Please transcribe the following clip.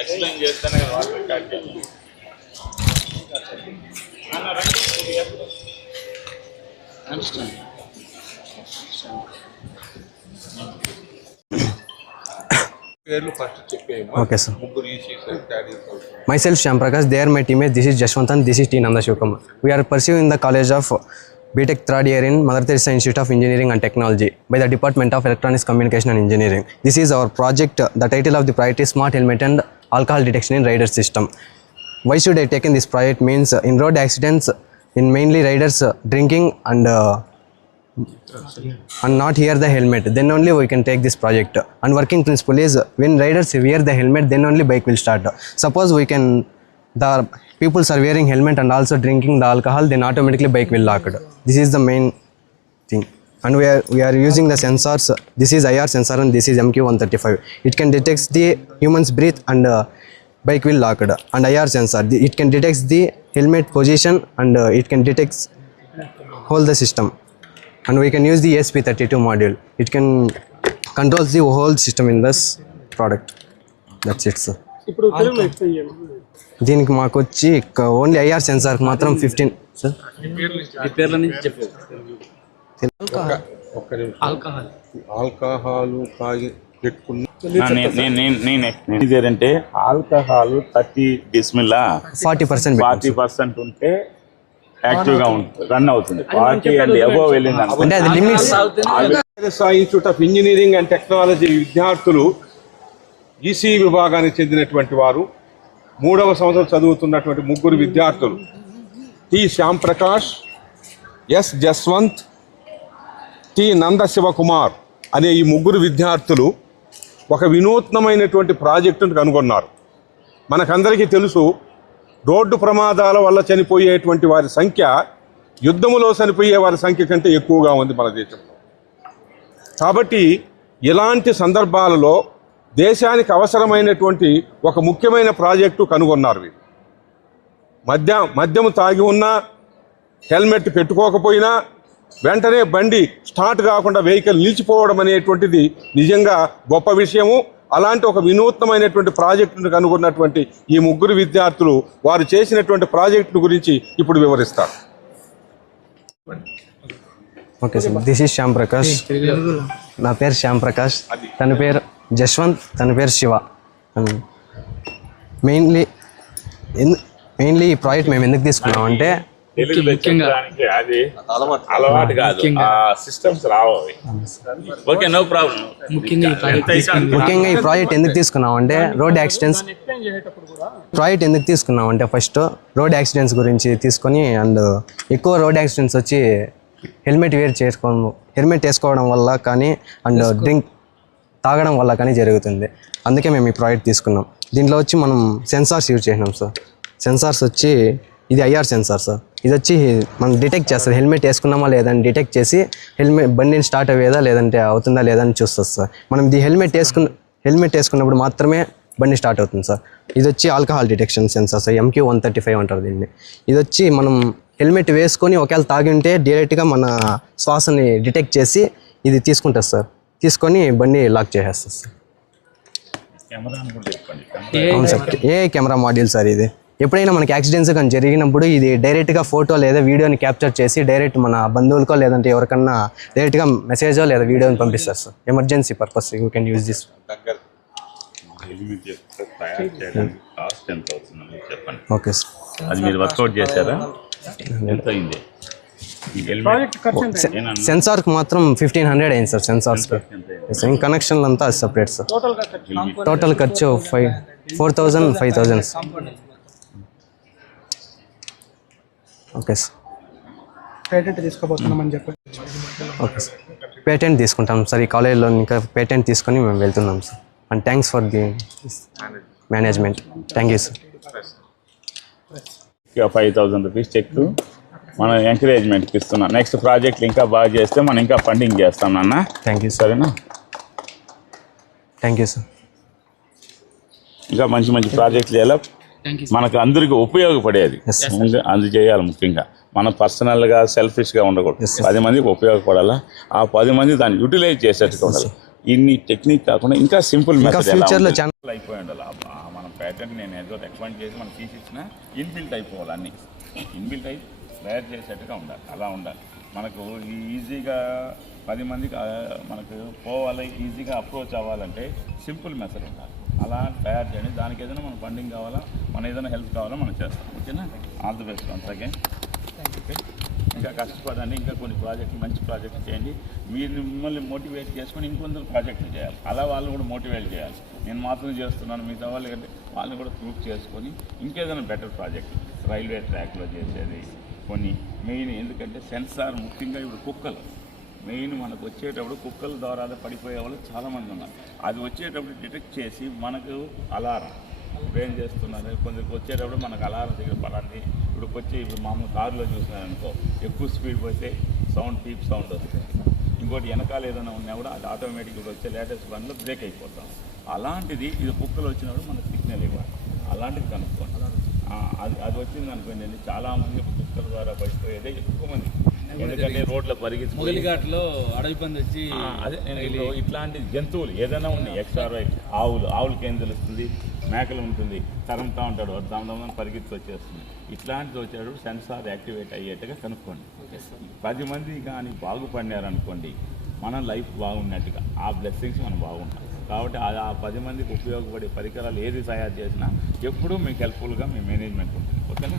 Explain చేస్తానే Okay, sir. Myself, Shyam Prakash. They are my teammates. This is Jashwantan. This is T. Nanda Shivkumar. We are pursuing the College of BTech third year in Mother Teresa Institute of Engineering and Technology by the Department of Electronics Communication and Engineering. This is our project. The title of the project is Smart Helmet and Alcohol Detection in Rider System. Why should I take in this project? Means in road accidents, in mainly riders drinking and not wear the helmet, then only we can take this project. And working principle is when riders wear the helmet, then only bike will start. Suppose the people are wearing helmet and also drinking the alcohol, then automatically bike will lock. This is the main thing. And we are using the sensors. This is IR sensor and this is MQ135. It can detect the human's breath and bike will lock. And IR sensor, it can detect the helmet position and it can detect whole the system. And we can use the ESP32 module. It can control the whole system in this product. That's it, sir. దీనికి మాకు వచ్చి only IR సెన్సార్కి మాత్రం 15 sir. ఇదేంటే alcohol 30 డెసిమిల్లా 40% ఉంటే యాక్టివ్గా ఉంటుంది, run అవుతుంది. 40 and above వెళ్ళింది అంటే అది limits. Institute of Engineering and Technology విద్యార్థులు ఈసీ విభాగానికి చెందినటువంటి వారు 3వ సంవత్సరం చదువుతున్నటువంటి ముగ్గురు విద్యార్థులు T Shyam Prakash, S Jaswanth, T Nanda Sivakumar అనే ఈ ముగ్గురు విద్యార్థులు ఒక వినూత్నమైనటువంటి ప్రాజెక్టును కనుగొన్నారు. మనకందరికీ తెలుసు, రోడ్డు ప్రమాదాల వల్ల చనిపోయేటువంటి వారి సంఖ్య యుద్ధములో చనిపోయే వారి సంఖ్య కంటే ఎక్కువగా ఉంది మన దేశంలో. కాబట్టి ఇలాంటి సందర్భాలలో దేశానికి అవసరమైనటువంటి ఒక ముఖ్యమైన ప్రాజెక్టు కనుగొన్నారు. వీరు మద్యము తాగి ఉన్నా, హెల్మెట్ పెట్టుకోకపోయినా వెంటనే బండి స్టార్ట్ కాకుండా వెహికల్ నిలిచిపోవడం అనేటువంటిది నిజంగా గొప్ప విషయము. అలాంటి ఒక వినూత్నమైనటువంటి ప్రాజెక్టును కనుగొన్నటువంటి ఈ ముగ్గురు విద్యార్థులు వారు చేసినటువంటి ప్రాజెక్టు గురించి ఇప్పుడు వివరిస్తారు. Okay sir, this is Shyam Prakash. నా పేరు శ్యామ్ ప్రకాష్, తన పేరు జశ్వంత్, తన పేరు శివ. మెయిన్లీ ఈ ప్రాజెక్ట్ మేము ఎందుకు తీసుకున్నామంటే అలవాటు కాదు, సిస్టమ్స్ రావాలి. Okay, no problem. ముఖ్యంగా ఈ ప్రాజెక్ట్ ఎందుకు తీసుకున్నామంటే ఫస్ట్ రోడ్ యాక్సిడెంట్స్ గురించి తీసుకొని, అండ్ ఎక్కువ రోడ్ యాక్సిడెంట్స్ వచ్చి హెల్మెట్ వేసుకోవడం వల్ల కానీ అండ్ డ్రింక్ తాగడం వల్ల కానీ జరుగుతుంది. అందుకే మేము ఈ ప్రాజెక్ట్ తీసుకున్నాం. దీంట్లో వచ్చి మనం సెన్సార్స్ యూజ్ చేసినాం సార్. సెన్సార్స్ వచ్చి ఇది ఐఆర్ సెన్సార్ సార్. ఇది వచ్చి మనం డిటెక్ట్ చేస్తుంది, హెల్మెట్ వేసుకున్నామా లేదని డిటెక్ట్ చేసి బండిని స్టార్ట్ అయ్యేదా లేదంటే అవుతుందా లేదని చూస్తుంది సార్. మనం ఇది హెల్మెట్ వేసుకున్నప్పుడు మాత్రమే బండి స్టార్ట్ అవుతుంది సార్. ఇది వచ్చి alcohol detection censor sir, MQ135 అంటారు దీన్ని. ఇది వచ్చి మనం హెల్మెట్ వేసుకొని ఒకవేళ తాగి ఉంటే డైరెక్ట్గా మన శ్వాసని డిటెక్ట్ చేసి ఇది తీసుకుంటుంది సార్. తీసుకొని బండి లాక్ చేసేస్తుంది సార్. అవును సార్, ఏ కెమెరా మాడ్యూల్ సార్ ఇది. ఎప్పుడైనా మనకి యాక్సిడెంట్స్ కానీ జరిగినప్పుడు ఇది డైరెక్ట్గా ఫోటో లేదా వీడియోని క్యాప్చర్ చేసి డైరెక్ట్ మన బంధువులకో లేదంటే ఎవరికన్నా డైరెక్ట్గా మెసేజో లేదా వీడియోని పంపిస్తారు sir. Emergency purpose you can use this. Okay sir, అది మీరు వర్కౌట్ చేశారా? సెన్సార్కి మాత్రం 1500 అయింది సార్. సెన్సార్స్కి కనెక్షన్లు అంతా సపరేట్ సార్. టోటల్ ఖర్చు 4,000 5,000. ఓకే సార్, పేటెంట్ తీసుకోబోతున్నామని చెప్పండి. ఓకే సార్, పేటెంట్ తీసుకుంటాం సార్. ఈ కాలేజ్లో ఇంకా పేటెంట్ తీసుకొని మేము వెళ్తున్నాం sir. And thanks for the management. Thank you sir. 5,000 rupees cheque మనం ఎంకరేజ్మెంట్కి ఇస్తున్నాం. నెక్స్ట్ ప్రాజెక్ట్లు ఇంకా బాగా చేస్తే మనం ఇంకా ఫండింగ్ చేస్తాం నాన్న. థ్యాంక్ యూ, సరేనా? Thank you sir. ఇంకా మంచి మంచి ప్రాజెక్టులు చేయాలి, మనకు అందరికీ ఉపయోగపడేది ఇంకా అది చేయాలి. ముఖ్యంగా మనం పర్సనల్గా సెల్ఫిష్గా ఉండకూడదు, 10 మందికి ఉపయోగపడాలా, ఆ 10 మంది దాన్ని యూటిలైజ్ చేసేట్టుగా ఉండాలి. ఇన్ని టెక్నిక్ కాకుండా ఇంకా సింపుల్ మెథడ్ ఫ్యూచర్లో చాలా అయిపోయి ఉండాలి. మనం ప్యాటర్న్ నేను ఏదో రికమెండ్ చేసి మనం తీసిచ్చిన ఇన్బిల్ట్ అయిపోవాలి, అన్నీ ఇన్బిల్ట్ అయి తయారు చేసేట్టుగా ఉండాలి. అలా ఉండాలి. మనకు ఈజీగా 10 మందికి మనకు పోవాలి, ఈజీగా అప్రోచ్ అవ్వాలంటే సింపుల్ మెథడ్ ఉండాలి. అలా తయారు చేయండి. దానికి ఏదైనా మన ఫండింగ్ కావాలా, మన ఏదైనా హెల్ప్ కావాలా మనం చేస్తాం. ఓకేనా? All the best once again. Okay, ఇంకా కష్టపడండి, ఇంకా కొన్ని ప్రాజెక్టులు మంచి ప్రాజెక్టులు చేయండి. మీరు మిమ్మల్ని మోటివేట్ చేసుకొని ఇంకొందరు ప్రాజెక్టులు చేయాలి. అలా వాళ్ళు కూడా మోటివేట్ చేయాలి. నేను మాత్రం చేస్తున్నాను, మిగతా వాళ్ళు కంటే వాళ్ళని కూడా ప్రూఫ్ చేసుకొని ఇంకేదైనా బెటర్ ప్రాజెక్ట్ రైల్వే ట్రాక్లో చేసేది కొన్ని మెయిన్. ఎందుకంటే సెన్సార్ ముఖ్యంగా ఇప్పుడు కుక్కలు మెయిన్ మనకు వచ్చేటప్పుడు కుక్కల ద్వారా పడిపోయే వాళ్ళు చాలామంది ఉన్నారు. అది వచ్చేటప్పుడు డిటెక్ట్ చేసి మనకు అలారం ఏం చేస్తున్నారు, కొందరికి వచ్చేటప్పుడు మనకు అలారం దగ్గర పడాలి. ఇప్పుడు మామూలు కారులో చూసినారనుకో, ఎక్కువ స్పీడ్ పోతే పీప్ సౌండ్ వస్తుంది. ఇంకోటి వెనకాల ఏదైనా ఉన్నా కూడా అది ఆటోమేటిక్గా వచ్చే లేటెస్ట్ బండ్లో బ్రేక్ అయిపోతాం. అలాంటిది ఇది కుక్కలు వచ్చినప్పుడు మనకు సిగ్నల్ ఇవ్వాలి. అలాంటిది కనుక్కోండి. అది వచ్చింది అనుకోండి, చాలామంది కుక్కల ద్వారా పడిపోయేదే ఎక్కువ మంది. ఎందుకంటే రోడ్ల పరిగెత్తులో అడవి పంది వచ్చి అదే నేను ఇట్లాంటి జంతువులు ఏదైనా ఉన్నాయి, ఎక్స్ట్రా ఆవులకి ఏం తెలుస్తుంది, మేకలు ఉంటుంది, తరంతా ఉంటాడు, దాని పరిగెత్తి వచ్చేస్తుంది. ఇట్లాంటిది వచ్చేటప్పుడు సెన్సార్ యాక్టివేట్ అయ్యేట్టుగా కనుక్కోండి. 10 మంది కానీ బాగుపడినారనుకోండి, మన లైఫ్ బాగున్నట్టుగా, ఆ బ్లెస్సింగ్స్ మనం బాగుంటాం. కాబట్టి ఆ 10 మందికి ఉపయోగపడే పరికరాలు ఏది తయారు చేసినా ఎప్పుడూ మీకు హెల్ప్ఫుల్గా మీ మేనేజ్మెంట్ ఉంటుంది. ఓకేనా?